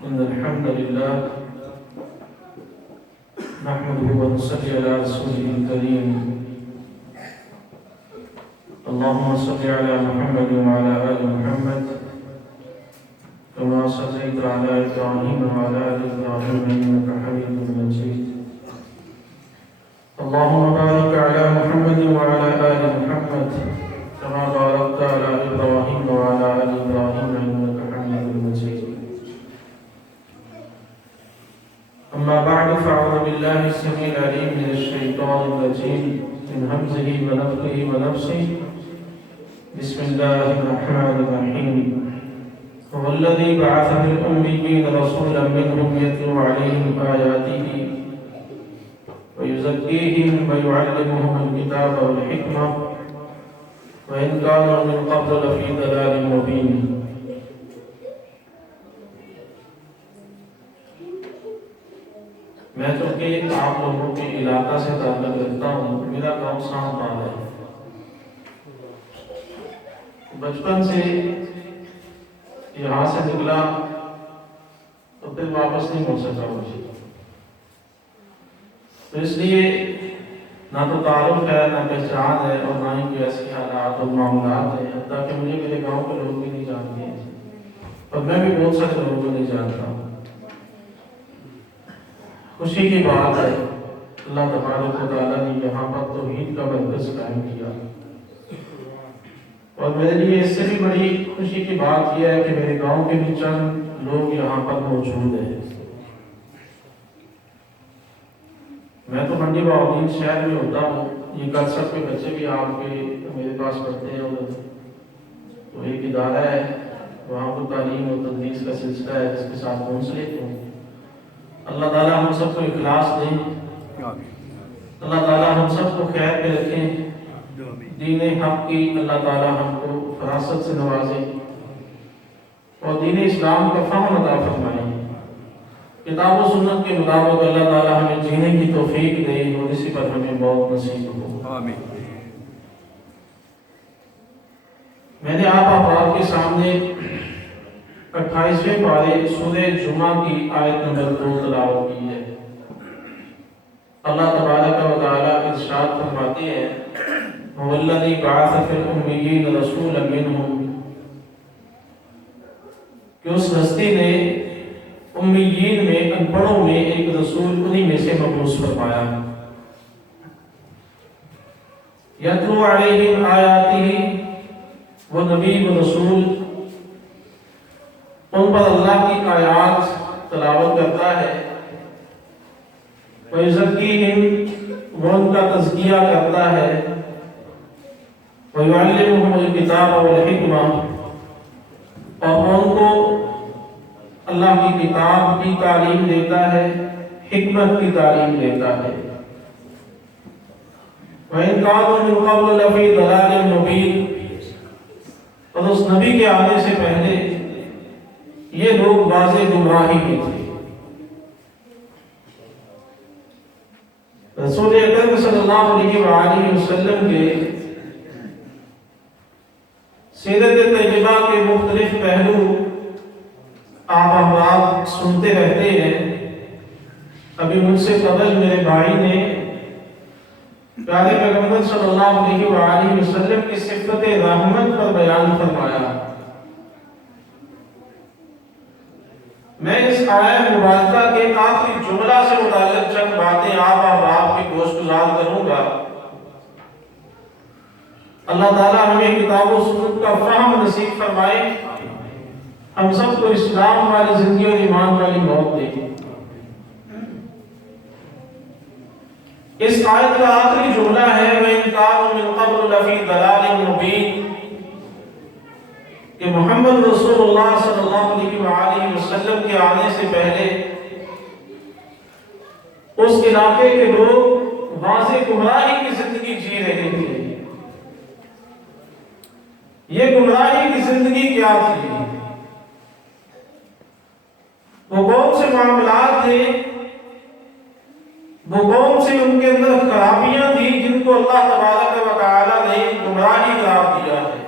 إن الحمد لله نحمده ونصلي على رسوله الكريم اللهم صل على محمد وعلى آل محمد كما صليت على إبراهيم وعلى آل إبراهيم إنك حميد مجيد اللهم بارك على محمد وعلى آل محمد كما باركت على إبراهيم وعلى آل إبراهيم إنك حميد مجيد أما بعد فأعوذ بالله السميع العليم من الشيطان الرجيم من همزه ونفخه ونفسه بسم الله الرحمن الرحيم هو الذي بعث في الأميين رسولا منهم يتلو عليهم آياته ويزكيهم ويعلمهم الكتاب والحكمة وإن كانوا من قبل لفي ضلال مبين میں چونکہ آپ لوگوں کے علاقہ سے تعلق رکھتا ہوں میرا گاؤں سانپ پال ہے بچپن سے یہاں سے نکلا تو پھر واپس نہیں ہو سکا مجھے تو اس لیے نہ تو تعارف ہے نہ پہچان ہے اور نہ ہی کوئی ایسی حالات اور معاملات ہیں حتیٰ کہ مجھے میرے گاؤں کے لوگ بھی نہیں جانتے ہیں اور میں بھی بہت سارے لوگوں کو نہیں جانتا ہوں خوشی کی بات ہے اللہ تبارک و تعالیٰ نے یہاں پر توحید کا مرکز قائم کیا اور میرے لیے اس سے بھی بڑی خوشی کی بات یہ ہے کہ میرے گاؤں کے بھی چند لوگ یہاں پر موجود ہیں میں تو منڈی باؤدین شہر میں ہوتا ہوں یہ کلسر کے بچے بھی آپ کے میرے پاس پڑھتے ہیں اور وہ ایک ادارہ ہے وہاں پر تعلیم اور تدریس کا سلسلہ ہے جس کے ساتھ منسلک ہوں اللہ تعالیٰ ہم سب کو اخلاص دیں اللہ تعالیٰ ہم سب کو خیر پہ رکھیں دین حق کی اللہ تعالیٰ ہم کو فراست سے نوازیں اور دین اسلام کا فہم عطا فرمائیں کتاب و سنت کے مطابق اللہ تعالیٰ ہمیں جینے کی توفیق دے اور اسی پر ہمیں موت نصیب ہو آمین میں نے آپ کے سامنے 28ویں پارے سورہ جمعہ کی آیت نمبر 2 تلاوت کی ہے اللہ تبارک و تعالیٰ ارشاد فرماتے ہیں هو الذی بعث فی الأمیین رسولا منہم کہ اس ہستی نے امیین میں ان پڑھوں میں ایک رسول انہی میں سے مبعوث فرمایا یتلو علیہم آیاتہ وہ نبی و رسول ان پر اللہ کی آیات تلاوت کرتا ہے وَيُزَكِّيهِمْ وہ ان کا تزکیہ کرتا ہے وَيُعَلِّمُهُمُ الْكِتَابَ وَالْحِكْمَةَ اور ان کو اللہ کی کتاب کی تعلیم دیتا ہے حکمت کی تعلیم دیتا ہے وَإِنْ كَانُوا مِنْ قَبْلُ لَفِي ضَلَالٍ مُبِينٍ اور اس نبی کے آنے سے پہلے یہ لوگ واضح گمراہی میں تھے رسول اکرم صلی اللہ علیہ وآلہ وسلم کے سیرت طیبہ کے مختلف پہلو آپ احباب سنتے رہتے ہیں ابھی مجھ سے قبل میرے بھائی نے پیارے پیغمبر صلی اللہ علیہ وآلہ وسلم کی صفت رحمت پر بیان فرمایا میں اس آیت مبارکہ کے آخری جملہ سے متعلق چند باتیں آپ کی گوش گزار کروں گا اللہ تعالیٰ ہمیں کتاب و سنت کا فہم نصیب فرمائے ہم سب کو اسلام والی زندگی اور ایمان والی موت دے اس آیت کا آخری جملہ ہے وَإِنْ كَانُوا مِنْ قَبْلُ لَفِي ضَلَالٍ مُبِينٍ کہ محمد رسول اللہ صلی اللہ علیہ وآلہ وسلم کے آنے سے پہلے اس علاقے کے لوگ واضح گمراہی کی زندگی جی رہے تھے یہ گمراہی کی زندگی کیا تھی وہ کون سے معاملات تھے وہ کون سے ان کے اندر خرابیاں تھی جن کو اللہ تبارک و تعالی نے گمراہی قرار دیا ہے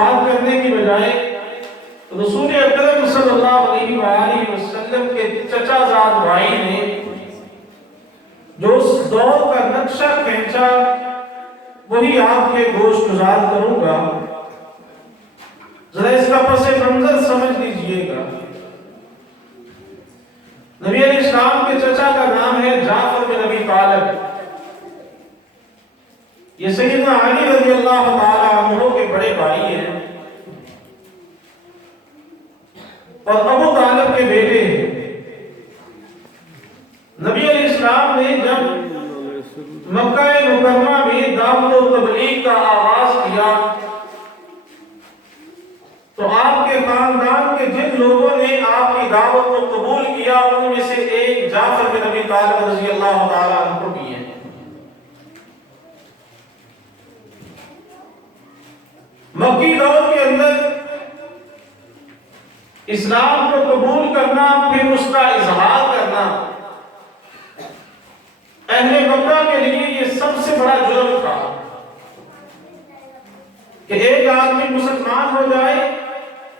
بات کرنے کی بجائے رسول اکرم صلی اللہ علیہ وآلہ وسلم کے چچا زاد بھائی نے جو اس دور کا نقشہ کھینچا وہی آپ کے گوش گزار کروں گا. ذرا اس کا پس منظر سمجھ لیجئے گا. نبی علیہ السلام کے چچا کا نام ہے جعفر بن ابی طالب. یہ سیدنا علی رضی اللہ تعالی عنہ کے بڑے بھائی ہیں اور ابو طالب کے بیٹے ہیں. نبی علیہ السلام نے جب مکہ مکرمہ میں دعوت و تبلیغ کا آغاز کیا تو آپ کے خاندان کے جن لوگوں نے آپ کی دعوت کو قبول کیا ان میں سے ایک جعفر بن ابی طالب رضی اللہ تعالی عنہ بھی ہیں. مکی دور کے اندر اسلام کو قبول کرنا پھر اس کا اظہار کرنا اہل مکہ کے لیے یہ سب سے بڑا جرم تھا کہ ایک آدمی مسلمان ہو جائے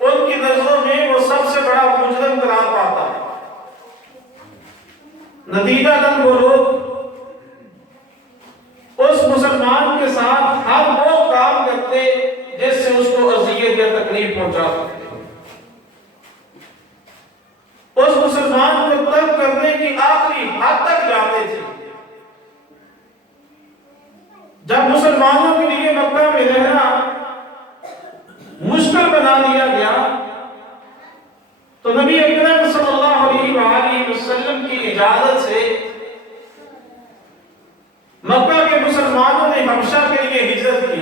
ان کی نظروں میں وہ سب سے بڑا مجرم قرار پاتا. نتیجہ تن وہ لوگ اس مسلمان کے ساتھ ہر وہ کام کرتے جس سے اس کو اذیت یا تکلیف پہنچا سکتے. اس مسلمان کو ترک کرنے کی آخری حد تک جاتے تھے. جب مسلمانوں کے لیے مکہ میں رہنا مشکل بنا دیا گیا تو نبی اکرم صلی اللہ علیہ وآلہ وسلم کی اجازت سے مکہ کے مسلمانوں نے حبشہ کے لیے ہجرت کی.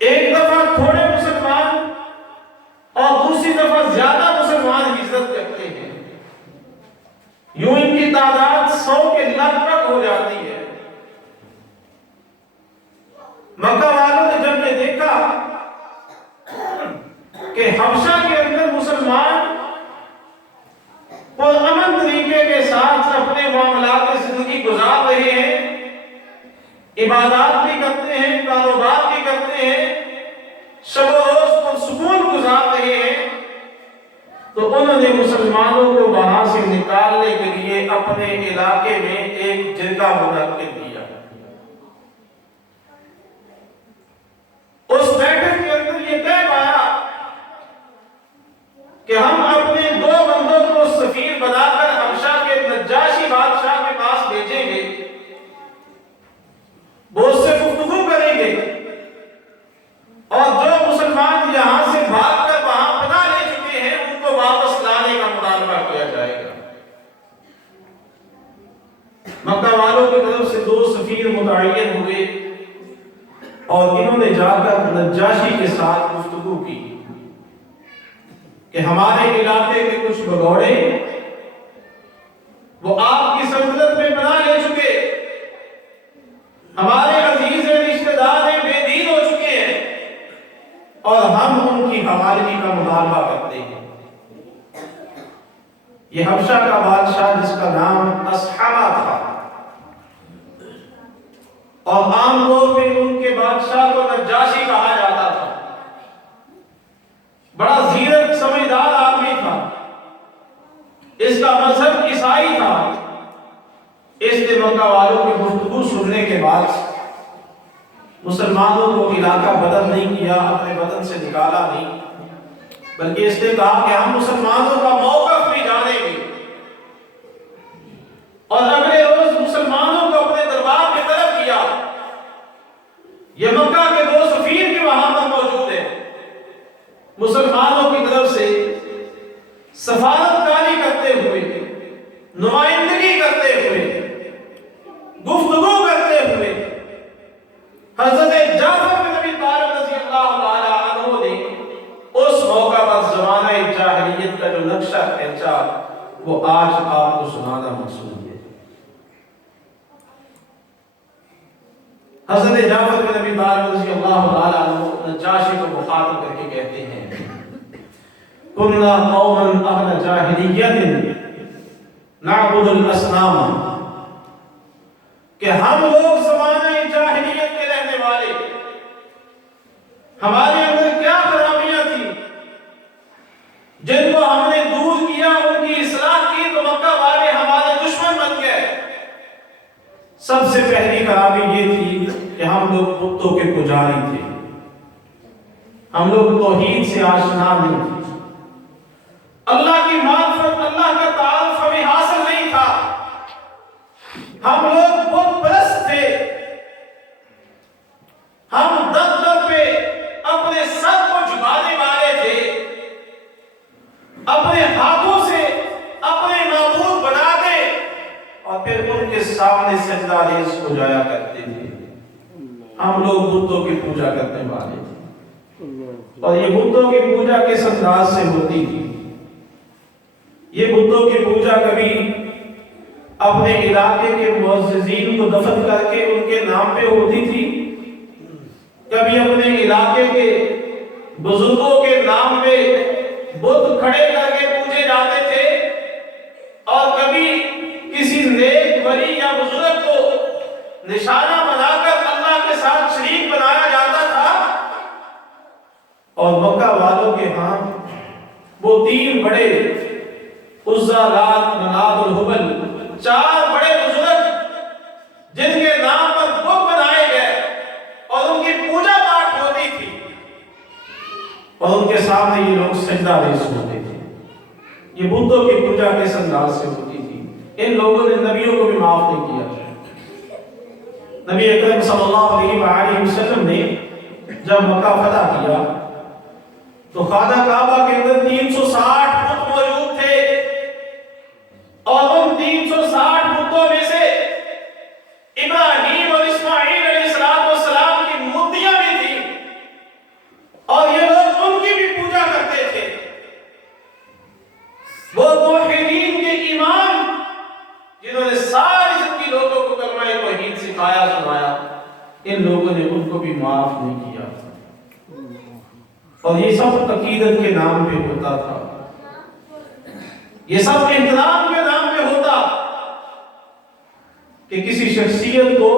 ایک دفعہ تھوڑے مسلمان اور دوسری دفعہ زیادہ مسلمان ہجرت کرتے ہیں. یوں ان کی تعداد 100 کے لگ بھگ ہو جاتی ہے. مکہ والوں نے جب یہ دیکھا کہ حبشہ کے اندر مسلمان پرامن طریقے کے ساتھ اپنے معاملات زندگی گزار رہے ہیں, عبادات بھی کرتے ہیں, کاروبار بھی کرتے ہیں, شب و روز پرسکون گزار رہے ہیں, تو انہوں نے مسلمانوں کو وہاں سے نکالنے کے لیے اپنے علاقے میں ایک جرگہ منعقد کیا. اس بیٹھک کے اندر یہ طے پایا کہ ہم اپنے 2 بندوں کو سفیر بنا کر حبشہ کے نجاشی بادشاہ کے پاس بھیجیں گے, وہ اس سے گفتگو کریں گے اور جو مسلمان یہاں سے بھاگ کر وہاں پناہ لے چکے ہیں ان کو واپس لانے کا مطالبہ کیا جائے گا. مکہ والوں کی طرف سے 2 سفیر متعین ہوئے اور انہوں نے جا کر نجاشی کے ساتھ گفتگو کی کہ ہمارے علاقے کے کچھ بگوڑے وہ آپ کی سلطنت میں پناہ لے چکے, ہمارے عزیز رشتہ دار بے دین ہو چکے ہیں اور ہم ان کی حوالگی کا مطالبہ کرتے ہیں. یہ حبشہ کا بادشاہ جس کا نام اصحمہ تھا اور عام طور پہ ان کے بادشاہ کو نجاشی کہا جاتا تھا, بڑا زیرک سمجھدار آدمی تھا, اس کا مذہب عیسائی تھا. اس نے مکہ والوں کی گفتگو سننے کے بعد مسلمانوں کو علاقہ بدل نہیں کیا, اپنے وطن سے نکالا نہیں, بلکہ اس نے کہا کہ ہم مسلمانوں کا موقف بھی جانیں گے اور اگلے روز مسلمانوں کو اپنے دربار کی طرف کیا. یہ مکہ کے 2 سفیر بھی وہاں پر موجود ہیں. مسلمانوں کی طرف سے سفارتکاری کرتے ہوئے, نمائندگی کرتے ہوئے, گفتگو کرتے ہوئے حضرت جعفر بن ابی طالب رضی اللہ تعالی عنہ نے اس موقع پر زمانہ جاہلیت کا جو نقشہ کھینچا وہ آج آپ کو سنانا مقصود ہے. حضرت جعفر بن ابی طالب رضی اللہ تعالی عنہ نجاشی کو مخاطب کر کے کہتے ہیں کنا قوما اہل جاہلیت نعبد الاصنام, کہ ہم لوگ زمانہ جاہلیت کے رہنے والے ہمارے اندر کیا خرابیاں تھیں جن کو ہم نے دور کیا، ان کی اصلاح کی تو مکہ والے ہمارے دشمن بن گئے۔ سب سے پہلی خرابی یہ تھی کہ ہم لوگ بتوں کے پجاری تھے، ہم لوگ توحید سے آشنا نہیں تھے، اللہ کی معرفت، اللہ کا تعارف ہمیں حاصل نہیں تھا، ہم لوگ بت پرست تھے، ہم در در پہ اپنے سر کو جھکانے والے تھے، اپنے ہاتھوں سے اپنے معبود بنا دے اور پھر ان کے سامنے سجدہ ریز ہو جایا کرتے تھے۔ ہم لوگ بتوں کی پوجا کرنے والے تھے، اور یہ بتوں کی پوجا کس انداز سے ہوتی تھی؟ یہ بتوں کی پوجا کبھی اپنے علاقے کے معززین کو دفن کر کے ان کے نام پہ ہوتی تھی، کبھی اپنے علاقے کے بزرگوں کے نام پہ بت کھڑے کر کے پوجے جاتے تھے، اور کبھی کسی نیک ولی یا بزرگ کو نشانہ بنا کر اللہ کے ساتھ شریک بنایا جاتا تھا۔ اور مکہ والوں کے ہاں وہ تین بڑے عزا، لات، منات اور ہبل، چار بڑے بزرگ جن کے نام پر بت بنائے گئے اور ان کی پوجا پاٹ ہوتی تھی، اور ان کے سامنے یہ لوگ سجدہ ریز ہوتے تھے۔ یہ بتوں کی پوجا کس انداز سے ہوتی تھی؟ ان لوگوں نے نبیوں کو بھی معاف نہیں کیا۔ نبی اکرم صلی اللہ علیہ وآلہ وسلم نے جب مکہ فتح کیا تو خانہ کعبہ کے اندر 360 بت موجود تھے، اور ان 360 بتوں میں سے ابراہیم اور اسماعیل علیہ السلام کی مورتیاں بھی تھیں، اور یہ لوگ ان کی بھی پوجا کرتے تھے۔ وہ موحدین کے امام جنہوں نے ساری زندگی لوگوں کو کلمہ توحید سکھایا سنایا، ان لوگوں نے ان کو بھی معاف نہیں کیا، اور یہ سب عقیدت کے نام پہ ہوتا تھا، یہ سب احترام کے نام پہ ہوتا کہ کسی شخصیت کو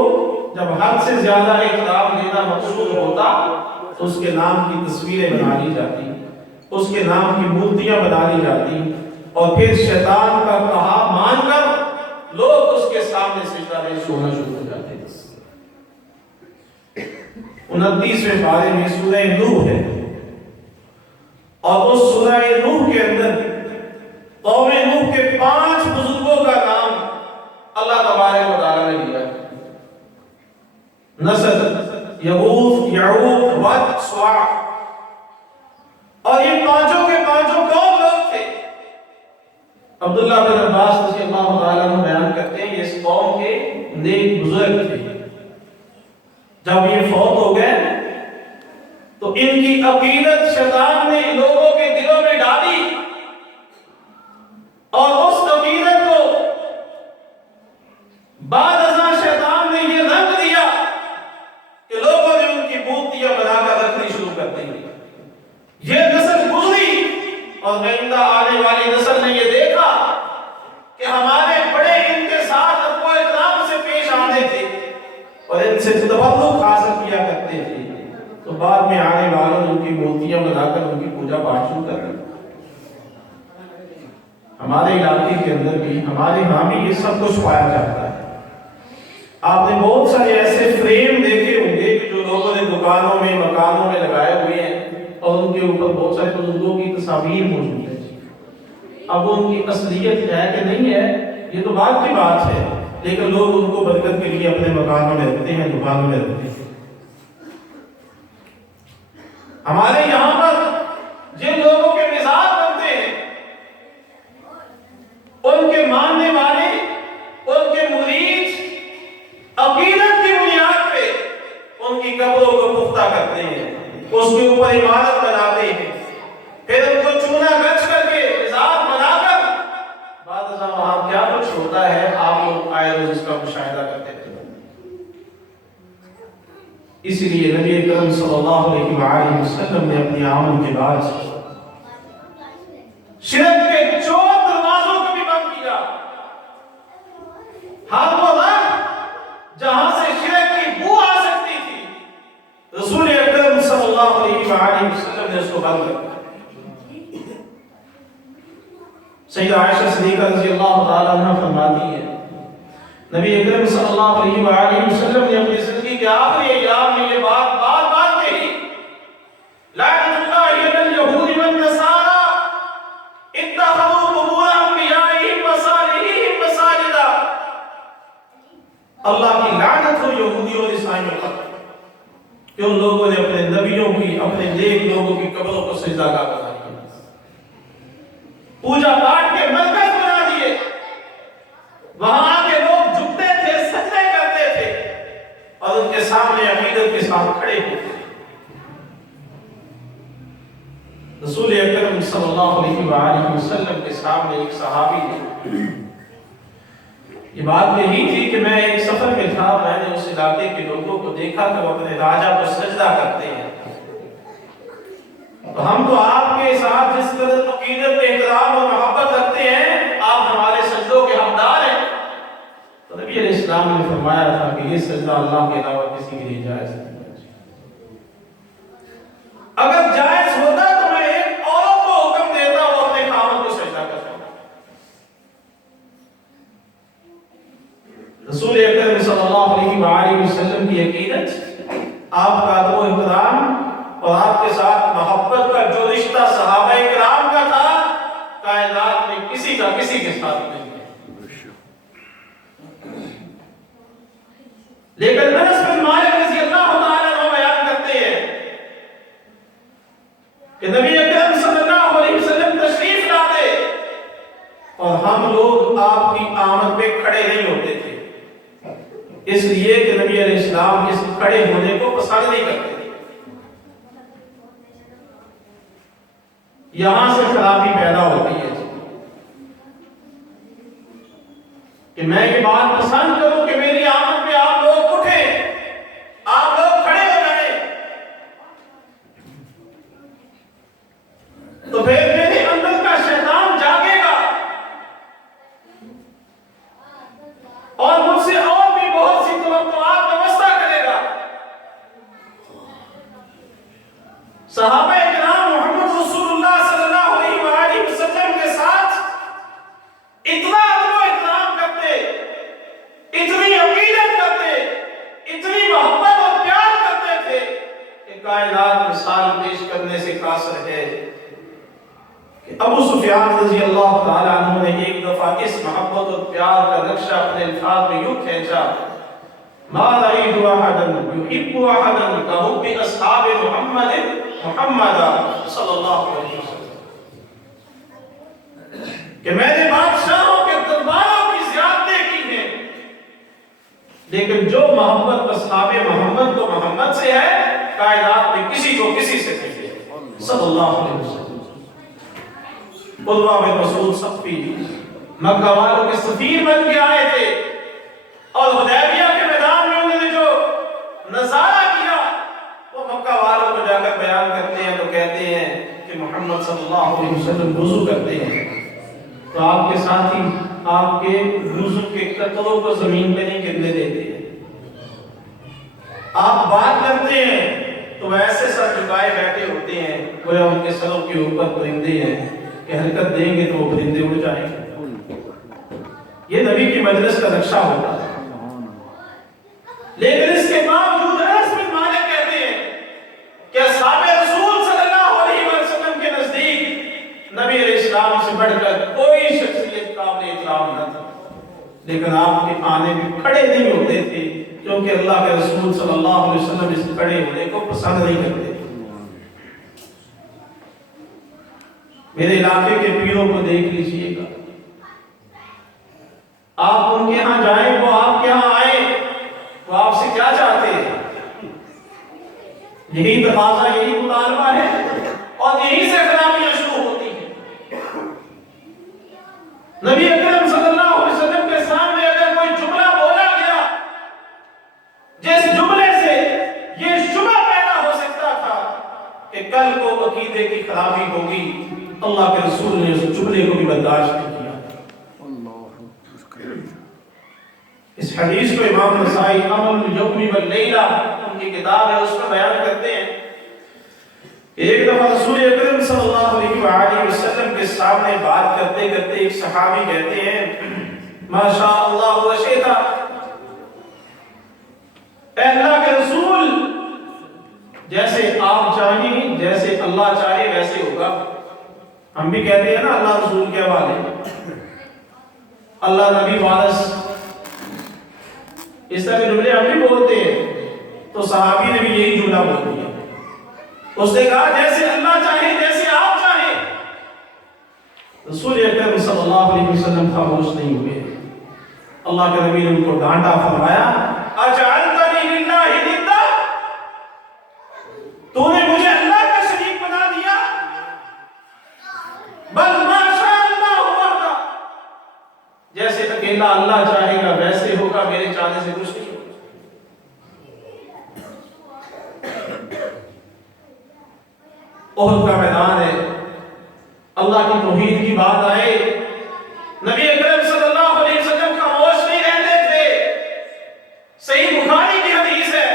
جب حد سے زیادہ احترام دینا مقصود ہوتا تو اس کے نام کی تصویریں بنا لی جاتی، اس کے نام کی مورتیاں بنا لی جاتی، اور پھر شیطان کا کہا مان کر لوگ اس کے سامنے سجدہ ریز ہونا شروع ہو جاتے۔ 29ویں پارے میں سورہ نوح ہے، اور اس سورہ نوح کے اندر قوم نوح کے 5 بزرگوں کا نام اللہ تبارک و تعالی نے لیا، نصر، یغوث، یعوق، ود، سواع، اور یہ پانچوں کے پانچوں کون لوگ تھے؟ عبداللہ بن عباس رضی اللہ تعالیٰ عنہ بیان کرتے ہیں یہ اس قوم کے نیک بزرگ تھے۔ جب یہ فوت ہو گئے تو ان کی عقیدت شیطان نے لوگوں کے دلوں میں ڈالی، اور اس عقیدت کو بعد ازاں شیطان نے یہ رنگ دیا کہ لوگوں نے ان کی مورتیاں بنا کر رکھنی شروع کر دی۔ یہ نسل گزری، اور آئندہ آنے والی نسل نے یہ دیکھا کہ ہمارے بڑے ان کے ساتھ ادب و احترام سے پیش آتے تھے اور ان سے تبرک حاصل کیا کرتے تھے، تو بعد میں آنے والوں نے ان کی مورتیاں بنا کر ان کی پوجا پاٹ شروع کر دی۔ ہمارے علاقے کے اندر بھی، ہمارے ہاں بھی یہ سب کچھ پایا جاتا ہے۔ آپ نے بہت سارے ایسے فریم دیکھے ہوں گے کہ جو لوگوں نے دکانوں میں، مکانوں میں لگائے ہوئے ہیں، اور ان کے اوپر بہت سارے بزرگوں کی تصاویر موجود ہے۔ اب ان کی اصلیت ہے کہ نہیں ہے یہ تو بات کی بات ہے، لیکن لوگ ان کو برکت کے لیے اپنے مکانوں میں رکھتے ہیں، دکانوں میں رکھتے ہیں۔ ہمارے یہاں پر جن لوگوں کے مزاج بنتے ہیں، ان کے ماننے والے، ان کے مرید عقیدت کی بنیاد پہ ان کی قبروں کو پختہ کرتے ہیں، اس کے اوپر عمارت بناتے ہیں، پھر ان کو چونا گچ کر کے مزاج بنا کر بعد ازاں وہاں کیا کچھ ہوتا ہے آپ لوگ آئے روز اس کا مشاہدہ کرتے ہیں۔ اس لیے نبی اکرم صلی اللہ علیہ وآلہ وسلم نے اپنی آمد کے بعد شرک کے 4 دروازوں کو بھی بند کیا۔ ہر وہ راہ جہاں سے شرک کی بو آ سکتی تھی، رسول اکرم صلی اللہ علیہ سیدہ عائشہ صدیقہ رضی اللہ تعالیٰ عنہ فرماتی ہے نبی اکرم صلی اللہ علیہ وآلہ وسلم نے اپنی زندگی کے آخری ایام میں یہ بات کہی لعنت اللہ علی الیہود والنصارى اتخذوا قبور انبیائہم وصالحیہم مساجدا، اللہ کی لعنت ہو یہودی اور عیسائیوں پر کہ ان لوگوں نے اپنے نبیوں کی، اپنے نیک لوگوں کی قبروں کو سجدہ گاہ بنا دیا، پوجا پاٹ کے مرکز بنا دیے، وہاں کے لوگ جھکتے تھے، سجدے کرتے تھے اور ان کے سامنے عقیدت کے ساتھ کھڑے ہوتے تھے۔ رسول اکرم صلی اللہ علیہ وآلہ وسلم کے سامنے ایک صحابی نے یہ بات کہی تھی کہ میں ایک سفر میں تھا، میں نے اس علاقے کے لوگوں کو دیکھا کہ وہ اپنے راجا پر سجدہ کرتے ہیں، تو ہم تو آپ کے ساتھ جس قدر عقیدت، احترام اور محبت رکھتے ہیں، آپ ہمارے سجدوں کے حقدار ہیں۔ تو نبی علیہ السلام نے فرمایا تھا کہ یہ سجدہ اللہ کے علاوہ کسی کے لیے جائز نہیں، اگر جائز ہوتا تو میں ایک عورت کو حکم دیتا وہ اپنے خاوند کو سجدہ کرتا۔ رسول اکرم صلی اللہ علیہ وآلہ وسلم کی عقیدت، آپ کا ادب و احترام اور آپ کے ساتھ محبت کا جو رشتہ صحابہ کرام کا تھا، کائنات میں کسی کا کسی کے ساتھ نہیں ہے۔ لیکن انس بن مالک رضی اللہ تعالیٰ عنہ بیان کرتے ہیں کہ نبی اکرم صلی اللہ علیہ وسلم تشریف لاتے اور ہم لوگ آپ کی آمد پہ کھڑے نہیں ہوتے تھے، اس لیے کہ نبی علیہ السلام اس کھڑے ہونے کو پسند نہیں کرتے تھے۔ یہاں سے خرابی پیدا ہوتی ہے کہ میں یہ بات پسند کروں کہ میری آمد پہ آپ لوگ اٹھیں، آپ لوگ کھڑے ہو جائیں، تو پھر میرے اندر کا شیطان جاگے گا اور مجھ سے اور بھی بہت سی توقعات وابستہ کرے گا۔ صحابہ کرام محمد رسول اللہ صلی اللہ علیہ وآلہ وسلم کے ساتھ اتنا ادب و احترام کرتے، اتنی عقیدت کرتے، اتنی محبت اور پیار کرتے تھے کہ کائنات مثال پیش کرنے سے قاصر ہے کہ ابو سفیان رضی اللہ تعالیٰ عنہ نے ایک دفعہ اس محبت اور پیار کا نقشہ اپنے الفاظ میں یوں کھینچا، ما رأيت أحدا يحب أحدا كحب أصحاب محمد صلی اللہ علیہ وسلم، کہ میں نے بادشاہوں کے درباروں کی زیادتی کی ہے، لیکن جو محبت اصحاب محمد کو محمد سے ہے، کائنات میں کسی کو کسی سے نہیں ہے صلی اللہ علیہ وسلم۔ عروہ بن مسعود ثقفی مکہ والوں کے سفیر بن کے آئے تھے اور حدیبیہ کے میدان میں انہوں نے جو نظارہ کیا وہ مکہ والوں کو جا کر بیان کرتے ہیں، تو کہتے ہیں کہ محمد صلی اللہ علیہ وسلم وضو کرتے ہیں تو آپ کے ساتھی آپ کے وضو کے قطروں کو زمین پہ نہیں گرنے دیتے ہیں، آپ بات کرتے ہیں تو ایسے سر جھکائے بیٹھے ہوتے ہیں گویا ان کے سروں کے اوپر پرندے ہیں کہ حرکت دیں گے تو وہ پرندے اڑ جائیں گے۔ یہ نبی کی مجلس کا نقشہ ہوتا ہے، لیکن اس کے باوجود انس بن مالک کہتے ہیں کہ اصحاب رسول صلی اللہ علیہ وسلم کے نزدیک نبی علیہ السلام سے بڑھ کر کوئی شخصیت قابل احترام نہ تھا، لیکن آپ کے آنے میں کھڑے نہیں ہوتے تھے کیونکہ اللہ کے رسول صلی اللہ علیہ وسلم اس کھڑے ہونے کو پسند نہیں کرتے تھے۔ میرے علاقے کے پیروں کو دیکھ لیجئے گا، آپ ان کے ہاں جائیں، وہ آپ کے ہاں آئیں، وہ آپ سے کیا چاہتے ہیں؟ یہی تقاضا، یہی مطالبہ ہے اور یہی سے خرابیاں شروع ہوتی ہیں۔ نبی اکرم صلی اللہ علیہ وسلم کے سامنے اگر کوئی جملہ بولا گیا جس جملے سے یہ شبہ پیدا ہو سکتا تھا کہ کل کو عقیدے کی خرابی ہوگی، اللہ کے رسول نے اس جملے کو بھی برداشت نہیں کیا۔ اس حدیث کو امام نسائی عمل الیوم واللیلہ ان کی کتاب ہے اس میں بیان کرتے ہیں ایک دفعہ رسول اکرم صلی اللہ علیہ وسلم کے سامنے بات کرتے کرتے ایک صحابی کہتے ہیں ماشاء اللہ و شیطا، اے اللہ کے رسول، جیسے آپ چاہیں، جیسے اللہ چاہے ویسے ہوگا۔ ہم بھی کہتے ہیں نا اللہ رسول کے حوالے، اللہ نبی وارث، اس طرح کے جملے ہم بھی بولتے ہیں، تو صحابی نے بھی یہی جملہ بول دیا۔ اس نے کہا جیسے اللہ چاہے، جیسے آپ چاہیں۔ رسول اکرم صلی اللہ علیہ وسلم خاموش نہیں ہوئے۔ اللہ کے نبی نے ان کو ڈانٹا، فرمایا اجعلتنی للہ ندا، تو نے مجھے اللہ کا شریک بنا دیا؟ بل ما شاء اللہ وحدہ، جیسے اکیلا اللہ چاہے گا ویسے ہوگا، میرے چاہنے سے کچھ نہیں۔ احد کا میدان ہے، اللہ کی توحید کی بات آئے، نبی اکرم صلی اللہ علیہ وسلم خاموش نہیں رہتے تھے۔ صحیح بخاری کی حدیث ہے،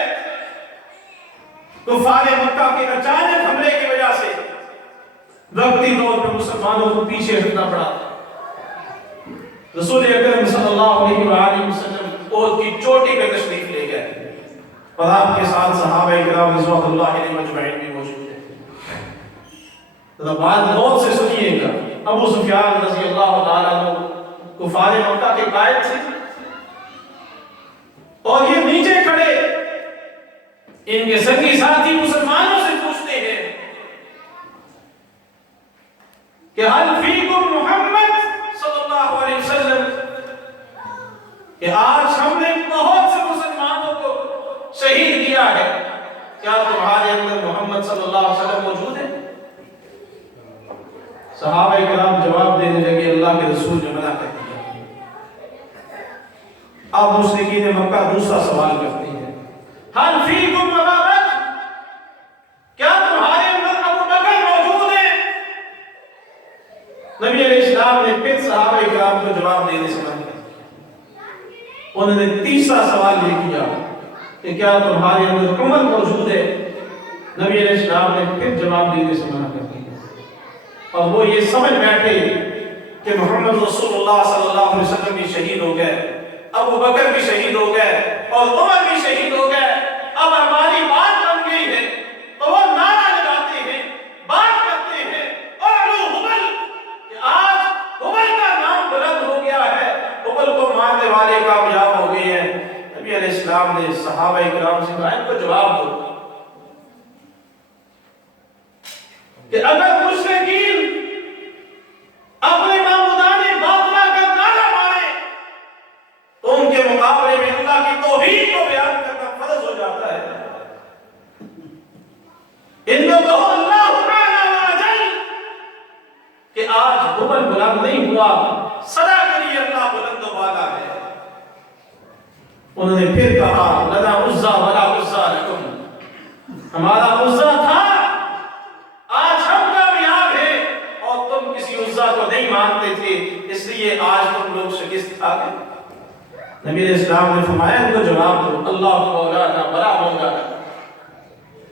کفار مکہ کے اچانک حملے کی وجہ سے وقتی طور پر مسلمانوں کو پیچھے ہٹنا پڑا۔ رسول اکرم صلی اللہ علیہ وآلہ وسلم احد کی چوٹی پہ تشریف لے گئے، اور آپ کے ساتھ صحابہ کرام رضوان اللہ علیہم اجمعین بھی موجود ہیں۔ بات غور سے سنیے گا۔ ابو سفیان رضی اللہ تعالیٰ عنہ کفار مکہ کے قائد تھے، اور یہ نیچے کھڑے ان کے سنگی ساتھی مسلمانوں سے پوچھتے ہیں کہ حل فیکم محمد صلی اللہ علیہ وسلم، کہ آج ہم نے بہت سے مسلمانوں کو شہید کیا ہے، کیا تمہارے اندر محمد صلی اللہ علیہ وسلم موجود ہے؟ صحابہ کرام جواب دینے لگے اللہ کے رسول نے منع کر دیا۔ اب مشرکین مکہ دوسرا سوال کرتے ہیں، حل فیکم ابا بکر، کیا تمہارے اندر ابو بکر موجود ہے؟ نبی علیہ السلام نے پھر صحابہ کرام کو جواب دینے سے منع کر دیا۔ انہوں نے تیسرا سوال یہ کیا کہ کیا تمہارے اندر عمر موجود ہے؟ نبی علیہ السلام نے پھر جواب دینے سے منع کر دیا۔ اور وہ یہ سمجھ بیٹھے کہ محمد رسول اللہ صلی اللہ علیہ وسلم بھی شہید ہو گئے، ابو بکر بھی شہید ہو گئے، اور عمر بھی شہید ہو گئے، اب ہماری بات بن گئی ہے۔ تو وہ نعرہ لگاتے ہیں، بات کرتے ہیں، اعلو حبل، کہ آج حبل کا نام بلند ہو گیا ہے، حبل کو مارنے والے کامیاب ہو گئے ہیں۔ نبی علیہ السلام نے صحابہ کرام سے کہا ان کو جواب دو کہ اگر مشرکین اپنے معبودان باطلہ کا نعرہ مارے تو ان کے مقابلے میں اللہ کی توحید کو بیان کرنا فرض ہو جاتا ہے۔ ان لوگوں اللہ تعالی وجل کہ آج حبل بلند نہیں ہوا، صدا کریے اللہ بلند و بالا ہے۔ انہوں نے پھر کہا لنا عزا ولا عزا لکم، ہمارا عزا تھا، آج ہم کامیاب ہیں، اور تم کسی عزا کو نہیں مانتے تھے، اس لیے آج تم لوگ شکست کھا گئے۔ نبی علیہ السلام نے فرمایا ان کو جواب دو اللہ مولانا بلا مولانا،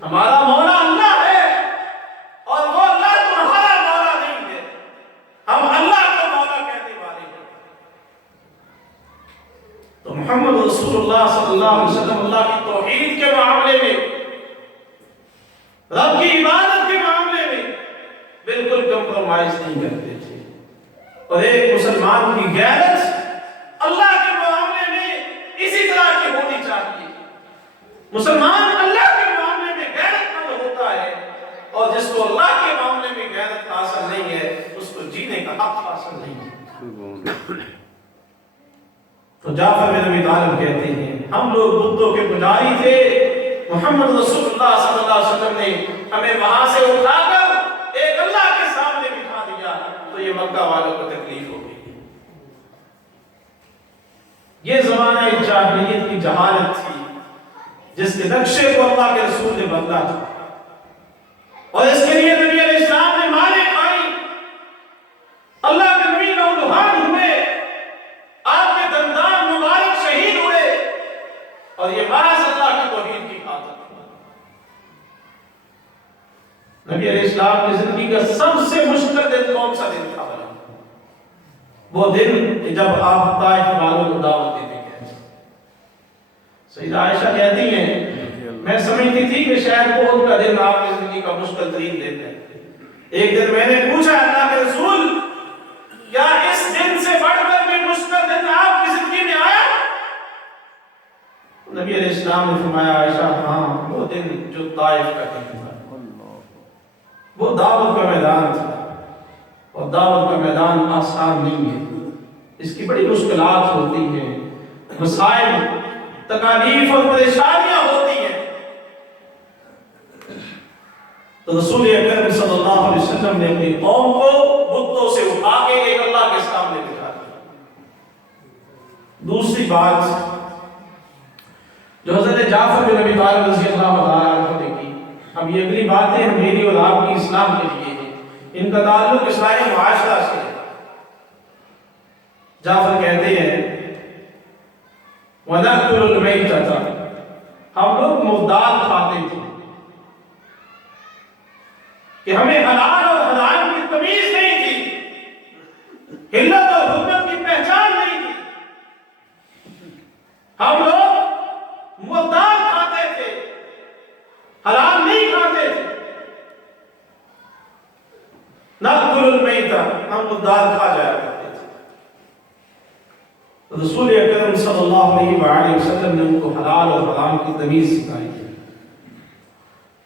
ہمارا مولا اللہ ہے، اور وہ اللہ تمہارا مولا نہیں ہے، ہم اللہ کو مولا کہنے والے ہیں۔ تو محمد رسول اللہ صلی اللہ علیہ وسلم اللہ کی توحید کے معاملے میں، رب کی عبادت کے معاملے میں بالکل کمپرومائز نہیں کرتے تھے۔ اور ایک مسلمان کی غیرت اللہ کے معاملے میں اسی طرح کی ہونی چاہیے۔ مسلمان اللہ کے معاملے میں غیرت مند ہوتا ہے، اور جس کو اللہ کے معاملے میں غیرت حاصل نہیں ہے اس کو جینے کا حق حاصل نہیں ہے۔ تو جعفر بن ابی طالب کہتے ہیں ہم لوگ بتوں کے پجاری تھے، محمد رسول اللہ صلی اللہ علیہ وسلم نے ہمیں وہاں سے اٹھا کر ایک اللہ کے سامنے بٹھا دیا، تو یہ مکہ والوں کو تکلیف ہو گئی۔ یہ زمانہ جاہلیت کی جہالت تھی جس کے نقشے کو اللہ کے رسول نے بدلا تھا، اور اس کے لیے نبی علیہ السلام نے مارے کھائی، اللہ کے نبی نوجوان ہوئے، آپ کے دندان مبارک شہید ہوئے، اور یہ محض اللہ کی توحید کی خاطر۔ نبی السلام کی زندگی کا سب سے مشکل دن کون سا دن تھا؟ وہ دن کہ جب آپ طائف والوں کو دعوت دیتے گئے. سیدہ عائشہ کہتی ہیں میں سمجھتی تھی کہ شاید احد کا دن آپ کی زندگی کا مشکل ترین دن ہے. ایک دن میں نے پوچھا اللہ کے رسول کیا اس دن سے بڑھ کر بھی مشکل دن آپ کی زندگی میں آیا؟ نبی علیہ السلام نے فرمایا عائشہ ہاں وہ دن جو طائف کا دن تھا، وہ دعوت کا میدان تھا، اور دعوت کا میدان آسان نہیں ہے، اس کی بڑی مشکلات ہوتی ہیں، مسائل، تکالیف اور پریشانیاں ہوتی ہیں. تو رسول اکرم صلی اللہ علیہ وسلم نے اپنی قوم کو بتوں سے اٹھا کے ایک اللہ کے سامنے دکھا دیا. دوسری بات جو حضرت جعفر بن ابی طالب رضی اللہ عنہ نے کی، اب یہ اگلی باتیں میری اور آپ کی اسلام کے لیے ہیں، ان کا تعلق اسلامی معاشرہ سے ہے. جعفر کہتے ہیں وَنَأْكُلُ الْمَيْتَةَ، ہم لوگ مردار کھاتے تھے کہ ہمیں حلال اور حرام کی تمیز نہیں تھی، حلت اور حرمت کی پہچان نہیں تھی. ہم لوگ مردار کھاتے تھے، حلال نہیں کھاتے تھے. نَأْكُلُ الْمَيْتَةَ، ہم مردار کھا جایا کرتے تھے. رسول اکرم صلی اللہ علیہ وآلہ وسلم نے ان کو حلال اور حرام کی تمیز سکھائی ہے.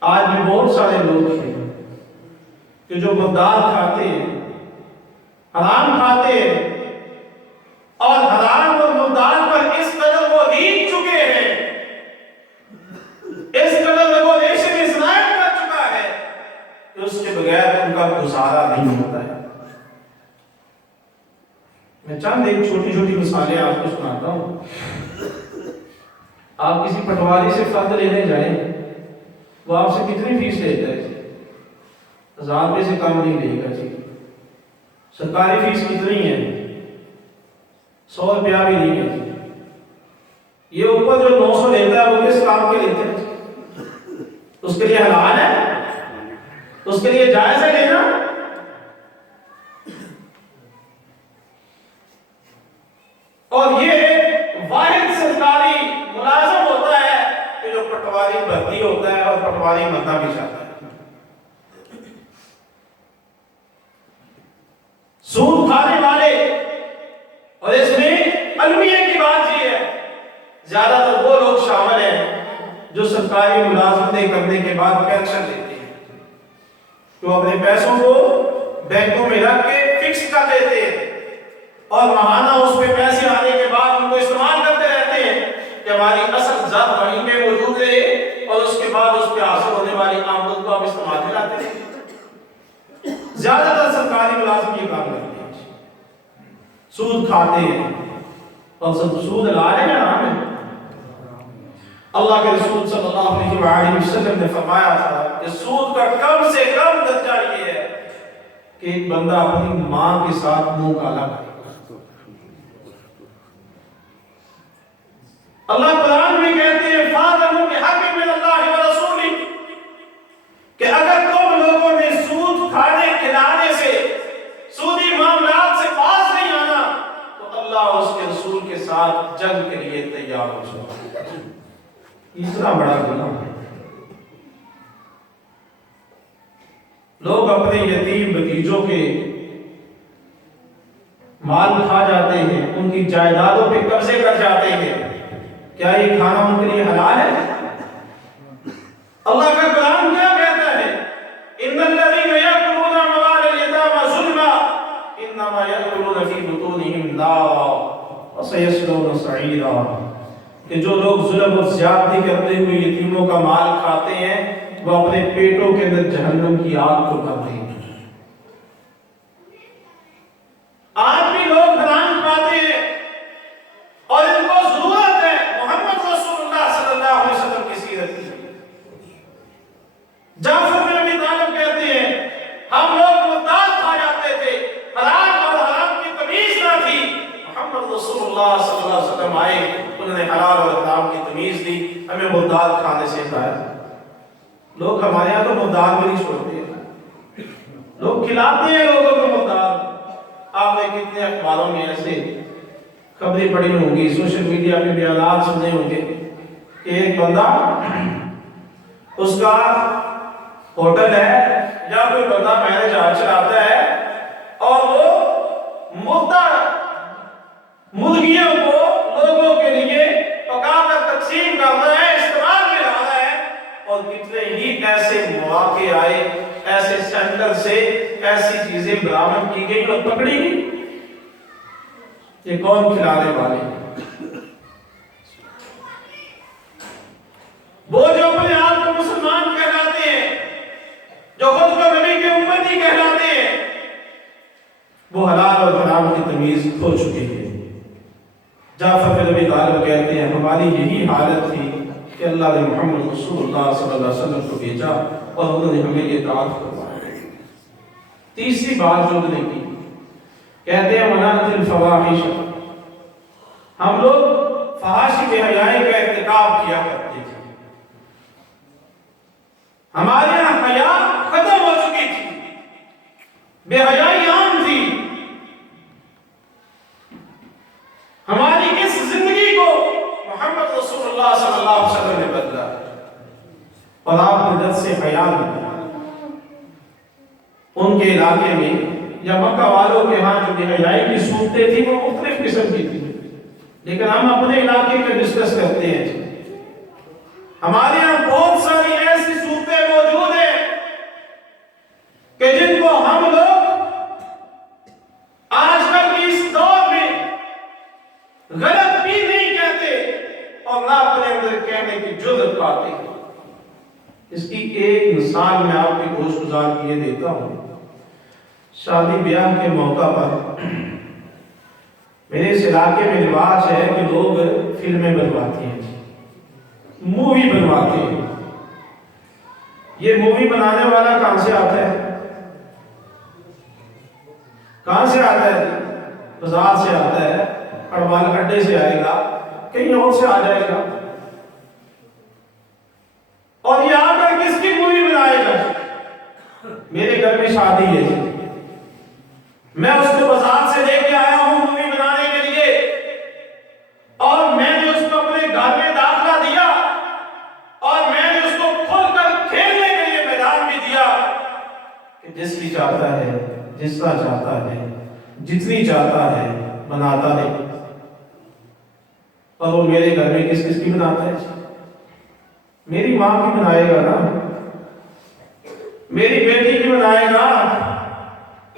آج بھی بہت سارے لوگ ہیں کہ جو مردار کھاتے ہیں، حرام کھاتے ہیں، اور حرام اور مردار پر اس قدر وہ ریچھ چکے ہیں، اس قدر وہ ریشم اسرائیل کر چکا ہے کہ اس کے بغیر ان کا گزارا نہیں ہوتا ہے. میں چند ایک چھوٹی چھوٹی مثالیں آپ کو سناتا ہوں. آپ کسی پٹواری سے فرد لینے جائیں، وہ آپ سے کتنی فیس لیتا ہے؟ 1000 روپے سے کم نہیں لے گا. جی سرکاری فیس کتنی ہے؟ 100 روپیہ بھی نہیں ہے. یہ اوپر جو 900 لیتا ہے وہ کس کام کے لیتے ہیں؟ اس کے لیے حلال ہے؟ اس کے لیے جائز ہے لینا؟ اور یہ واحد سرکاری ملازم ہوتا ہے کہ جو پٹواری بھرتی ہوتا ہے اور پٹواری بننا بھی چاہتا ہے. سود کھانے والے، اور اس میں المیہ کی بات یہ ہے زیادہ تر وہ لوگ شامل ہیں جو سرکاری ملازمتیں کرنے کے بعد پینشن لیتے ہیں، جو اپنے پیسوں کو بینکوں میں رکھ کے فکس کر دیتے ہیں اور ماہانہ اس پہ پیسے آنے کے بعد ان کو استعمال کرتے رہتے ہیں کہ ہماری اصل ذات وہیں پہ موجود رہے اور اس کے بعد اس پہ حاصل ہونے والی آمدن کو ہم استعمال میں لاتے ہیں. زیادہ تر سرکاری ملازم یہ کام کرتے ہیں، سود کھاتے ہیں. اور سود حلال ہے یا حرام ہے؟ اللہ کے رسول صلی اللہ علیہ وآلہ وسلم نے فرمایا تھا کہ سود کا کم سے کم درجہ یہ ہے کہ ایک بندہ اپنی ماں کے ساتھ منہ کالا کرے. اللہ قرآن میں کہتے ہیں فَاعْلَمُوا بِحَقٍّ مِّنَ اللَّهِ وَرَسُولِهِ کہ اگر تم لوگوں نے سود کھانے کھلانے سے، سودی معاملات سے باز نہیں آنا تو اللہ اور اس کے رسول کے ساتھ جنگ کے لیے تیار ہو جاؤ. اتنا بڑا گناہ ہے. لوگ اپنے یتیم بھتیجوں کے مال کھا جاتے ہیں، ان کی جائیدادوں پہ قبضے کر جاتے ہیں. کیا یہ کھانا ان کے لیے حلال ہے؟ اللہ کا کلام کیا کہتا ہے؟ ان الذين ياكلون اموال اليتامى ظلما انما ياكلون في بطونهم نارا وسيصلون سعيرا. کہ جو لوگ ظلم اور زیادتی کرتے ہوئے یتیموں کا مال کھاتے ہیں وہ اپنے پیٹوں کے اندر جہنم کی آگ کو کھاتے ہیں. آج بھی لوگ حرام کھاتے ہیں اور ان کو ضرورت ہے محمد رسول اللہ صلی اللہ علیہ وسلم کی سیرت کی. جعفر بن ابی طالب کہتے ہیں ہم لوگ مردار کھا جاتے تھے، حلال اور حرام کی تمیز نہ تھی. محمد رسول اللہ صلی اللہ علیہ وسلم آئے، انہوں نے حلال اور حرام کی تمیز دی، ہمیں مردار کھانے سے ہٹایا. لوگ ہمارے یہاں تو مردار بھی نہیں چھوڑتے. لوگ کھلاتے ہیں لوگوں کو مردار. آپ نے کتنے اخباروں میں ایسے خبریں پڑھی ہوں گی, سوشل میڈیا پہ بیانات سنے ہوں گے کہ ایک بندہ اس کا ہوٹل ہے یا کوئی بندہ میرج ہال چلاتا ہے اور وہ مردہ مرغیوں کو لوگوں کے لیے پکا کر تقسیم کرنا ہے, استعمال میں لانا ہے. اور کتنے ہی ایسے مواقع آئے, ایسے سینٹر سے ایسی چیزیں برآمد کی گئی اور پکڑی گئی. یہ کون کھلانے والے ہیں؟ وہ جو اپنے آپ کو مسلمان کہلاتے ہیں, جو خود کو نبی کے امتی کہلاتے ہیں, وہ حلال اور حرام کی تمیز کھو چکے ہیں. جعفر بن ابی طالب کہتے ہیں ہماری یہی حالت تھی کہ اللہ نے محمد رسول اللہ صلی اللہ علیہ وسلم کو بھیجا اور انہوں نے ہمیں یہ تعارف کروایا. تیسری بات جو انہوں نے کی, کہتے ہیں منعت الفواحش, ہم لوگ فحاشی بے حیائی کا ارتکاب کیا کرتے تھے. ہمارے یہاں حیا ختم ہو چکی تھی, بے حیائی عام تھی. ہماری اس زندگی کو محمد رسول اللہ صلی اللہ علیہ وسلم نے بدلا اور آپ نے درس حیا دیا. ان کے علاقے میں یا مکہ والوں کے ہاں جو بے حیائی کی صورتیں تھیں وہ مختلف قسم کی تھی, لیکن ہم اپنے علاقے کا ڈسکس کرتے ہیں. ہمارے یہاں بہت ساری ایسی صورتیں موجود ہیں کہ جن کو ہم لوگ آج کل کی اس دور میں غلط بھی نہیں کہتے اور نہ اپنے اندر کہنے کی جرأت پاتے. اس کی ایک مثال میں آپ کی گوش گزار کیے دیتا ہوں. شادی بیاہ کے موقع پر میرے اس علاقے میں رواج ہے کہ لوگ فلمیں بنواتے ہیں, مووی بنواتے ہیں. یہ مووی بنانے والا کہاں سے آتا ہے؟ کہاں سے آتا ہے؟ بازار سے آتا ہے, اڑوال اڈے سے آئے گا, کہیں اور سے آ جائے گا. اور یہ آ کر کس کی مووی بنائے گا؟ میرے گھر میں شادی ہے, میں اس کو بازار سے لے کے آیا ہوں مووی بنانے کے لیے, اور میں نے اس کو اپنے گھر میں داخلہ دیا اور میں نے اس کو کھل کر کھیلنے کے لیے میدان بھی دیا کہ جس کی چاہتا ہے, جس کا چاہتا ہے, جتنی چاہتا ہے بناتا ہے. اور وہ میرے گھر میں کس کس کی بناتا ہے؟ میری ماں کی بنائے گا نا, میری بیٹی کی بنائے گا,